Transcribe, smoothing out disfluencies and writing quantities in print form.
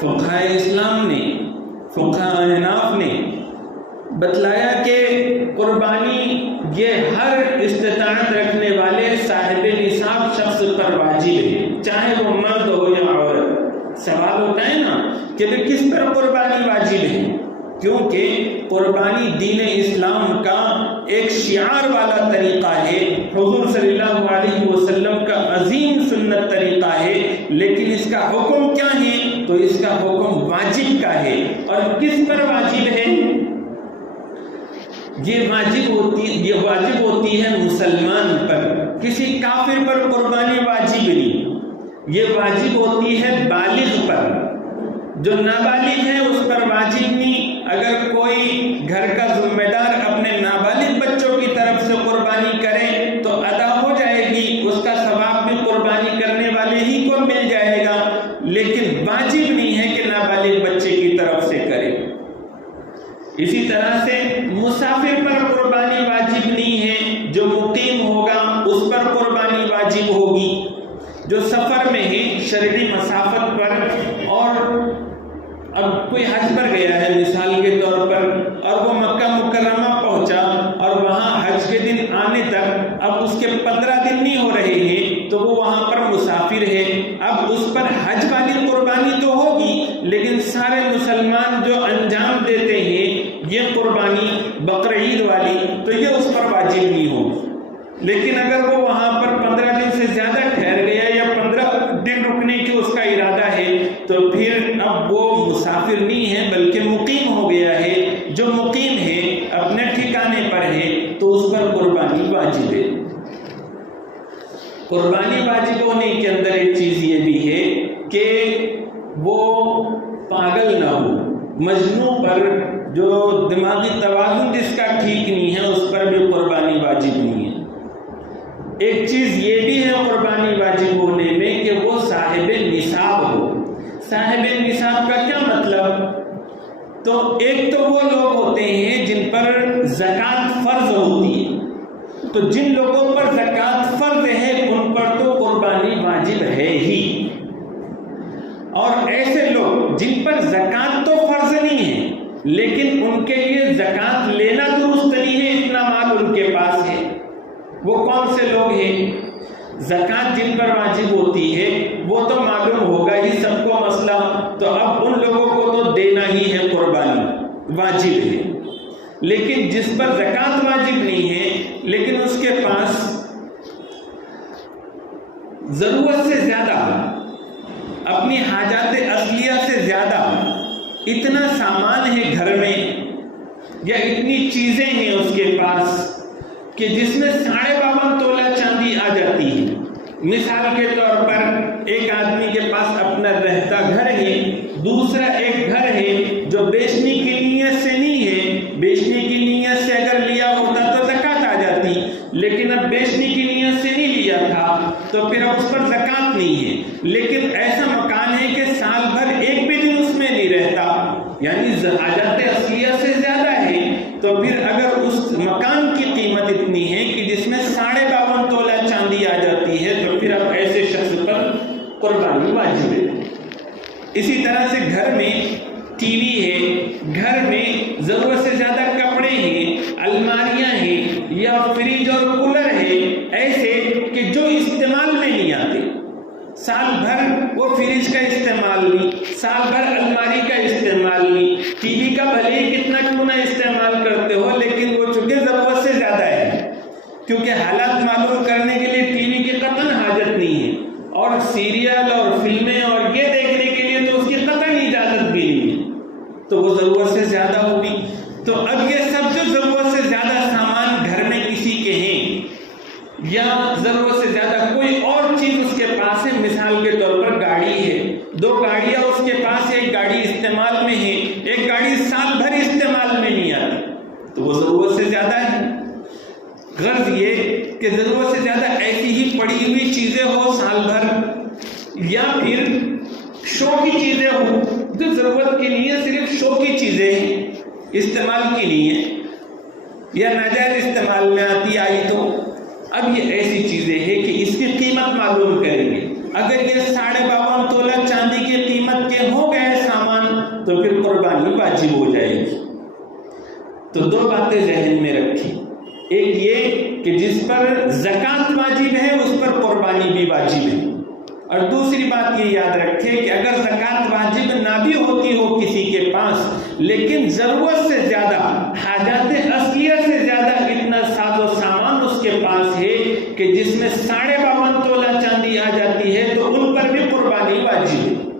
فقہاء اسلام نے، فقہاء احناف نے بتلایا کہ قربانی یہ ہر استطاعت رکھنے والے صاحب نصاب شخص پر واجب ہے، چاہے وہ مرد ہو یا عورت۔ سوال ہوتا ہے نا کہ کس پر قربانی واجب ہے؟ کیونکہ قربانی دین اسلام کا ایک شعار والا طریقہ ہے، حضور صلی اللہ علیہ وسلم کا عظیم سنت طریقہ ہے، لیکن اس کا حکم کیا ہے؟ تو اس کا حکم واجب کا ہے۔ اور کس پر واجب ہے؟ یہ واجب ہوتی ہے مسلمان پر، کسی کافر پر قربانی واجب نہیں۔ یہ واجب ہوتی ہے بالغ پر، جو نابالغ ہے اس پر واجب نہیں۔ اگر کوئی گھر کا ذمہ دار اپنے نابالغ بچوں کی طرف سے قربانی کرے تو ادا ہو جائے گی، اس کا ثواب بھی قربانی کرنے والے ہی کو مل جائے گا، لیکن واجب نہیں ہے کہ نابالغ بچے کی طرف سے کرے۔ اسی طرح سے مسافر پر قربانی واجب نہیں ہے، جو مقیم ہوگا اس پر قربانی واجب ہوگی، جو سفر میں ہے شرعی مسافت پر، اور اب کوئی حج پر گیا ہے مثال کے طور پر، اور وہ مکہ مکرمہ پہنچا اور وہاں حج کے دن آنے تک اب اس کے 15 دن نہیں ہو رہے ہیں، تو وہ وہاں پر مسافر ہے۔ اب اس پر حج والی قربانی تو ہوگی، لیکن سارے مسلمان جو انجام دیتے ہیں یہ قربانی بقرعید والی، تو یہ اس پر واجب نہیں ہوگی۔ لیکن اگر وہ وہاں پر 15 دن سے زیادہ ٹھہر گیا یا 15 دن رکنے کی اس کا ارادہ ہے، تو پھر اب وہ مسافر نہیں ہے بلکہ مقیم ہو گیا ہے۔ جو مقیم ہے اپنے ٹھکانے پر ہے تو اس پر قربانی واجب ہے۔ قربانی واجب ہونے کے اندر ایک چیز یہ بھی ہے کہ وہ پاگل نہ ہو، مجنون پر جو دماغی توازن جس کا ٹھیک نہیں ہے اس پر بھی قربانی واجب نہیں ہے۔ ایک چیز یہ بھی ہے قربانی واجب ہونے میں کہ وہ صاحب نصاب ہو۔ صاحب نصاب کا کیا مطلب؟ تو ایک تو وہ لوگ ہوتے ہیں جن پر زکوٰۃ فرض ہوتی ہے، تو جن لوگوں پر زکوٰۃ فرض ہے ان پر تو قربانی واجب ہے ہی، اور ایسے لوگ جن پر زکوٰۃ تو فرض نہیں ہے لیکن ان کے لیے زکوٰۃ لینا درست نہیں ہے، اتنا مال ان کے پاس ہے، وہ کون سے لوگ ہیں؟ زکوٰۃ جن پر واجب ہوتی ہے وہ تو معلوم ہوگا ہی سب کو مسئلہ، تو اب ان لوگوں کو تو دینا ہی ہے، قربانی واجب ہے۔ لیکن جس پر زکوٰۃ واجب نہیں ہے لیکن اس کے پاس ضرورت سے زیادہ، اپنی حاجات اصلیہ سے زیادہ اتنا سامان ہے گھر میں یا اتنی چیزیں ہیں اس کے پاس کہ جس میں 52.5 تولہ چاندی آ جاتی ہے۔ مثال کے طور پر ایک آدمی کے پاس اپنا رہتا گھر ہے، دوسرا ایک گھر ہے جو بیچنے کی نیت سے نہیں ہے، بیچنے کی نیت سے اگر لیا ہوتا تو زکوٰۃ آ جاتی، لیکن اب بیچنے کی نیت سے نہیں لیا تھا تو پھر اب اس پر زکوٰۃ نہیں ہے۔ لیکن ایسا مکان ہے کہ سال بھر ایک بھی دن اس میں نہیں رہتا، یعنی حاجات اصلیہ سے زیادہ ہے، تو پھر اگر اس مکان کی قیمت اتنی ہے کہ جس میں 52.5 تولہ چاندی آ جاتی ہے تو پھر اب ایسے شخص پر قربانی واجب ہے۔ اسی طرح سے گھر میں ٹی وی ہے، گھر میں ضرورت سے زیادہ کپڑے ہیں، الماریاں ہیں یا فریج اور کولر ہے ایسے کہ جو استعمال میں نہیں آتے، سال بھر وہ فریج کا استعمال نہیں، سال بھر الماری کا استعمال نہیں، ٹی وی کا بھلے ہی کتنا کیوں نہ استعمال کرتے ہو لیکن وہ چونکہ ضرورت سے زیادہ ہے، کیونکہ حالات معلوم کرنے کے لیے ٹی وی کی قطعاً حاجت نہیں ہے، اور سیریل اور فلمیں اور یہ دیکھنے کے لیے تو اس کی قطعاً اجازت بھی نہیں ہے، تو وہ ضرورت سے زیادہ ہوگی۔ تو اب یہ سب جو ضرورت سے زیادہ سامان گھر میں کسی کے ہیں یا ضرورت سے زیادہ کوئی اور چیز اس کے پاس ہے، مثال کے طور پر گاڑی ہے، 2 گاڑیاں اس کے پاس ہے، ایک گاڑی استعمال میں ہے، ایک گاڑی سال بھر استعمال میں نہیں آتی، تو وہ ضرورت سے زیادہ ہے۔ غرض یہ کہ ضرورت سے زیادہ ایسی ہی پڑی ہوئی چیزیں ہو سال بھر، یا پھر شو کی چیزیں ہوں جو ضرورت کے لیے صرف شو کی چیزیں ہیں، استعمال کی نہیں ہے یا ناجائز استعمال میں آتی آئی تو اب یہ ایسی چیزیں ہیں کہ اس کی قیمت معلوم کریں گے۔ اگر یہ 52.5 تولہ چاندی کی قیمت کے ہو گئے تو پھر قربانی واجب ہو جائے گی۔ تو دو باتیں ذہن میں رکھیں، ایک یہ کہ جس پر زکوٰۃ واجب ہے اس پر قربانی بھی واجب ہے، اور دوسری بات یہ یاد رکھیں کہ اگر زکوٰۃ واجب نہ بھی ہوتی ہو کسی کے پاس، لیکن ضرورت سے زیادہ، حاجات اصلیہ سے زیادہ اتنا ساز و سامان اس کے پاس ہے کہ جس میں 52.5 تولہ چاندی آ جاتی ہے، تو ان پر بھی قربانی واجب ہے۔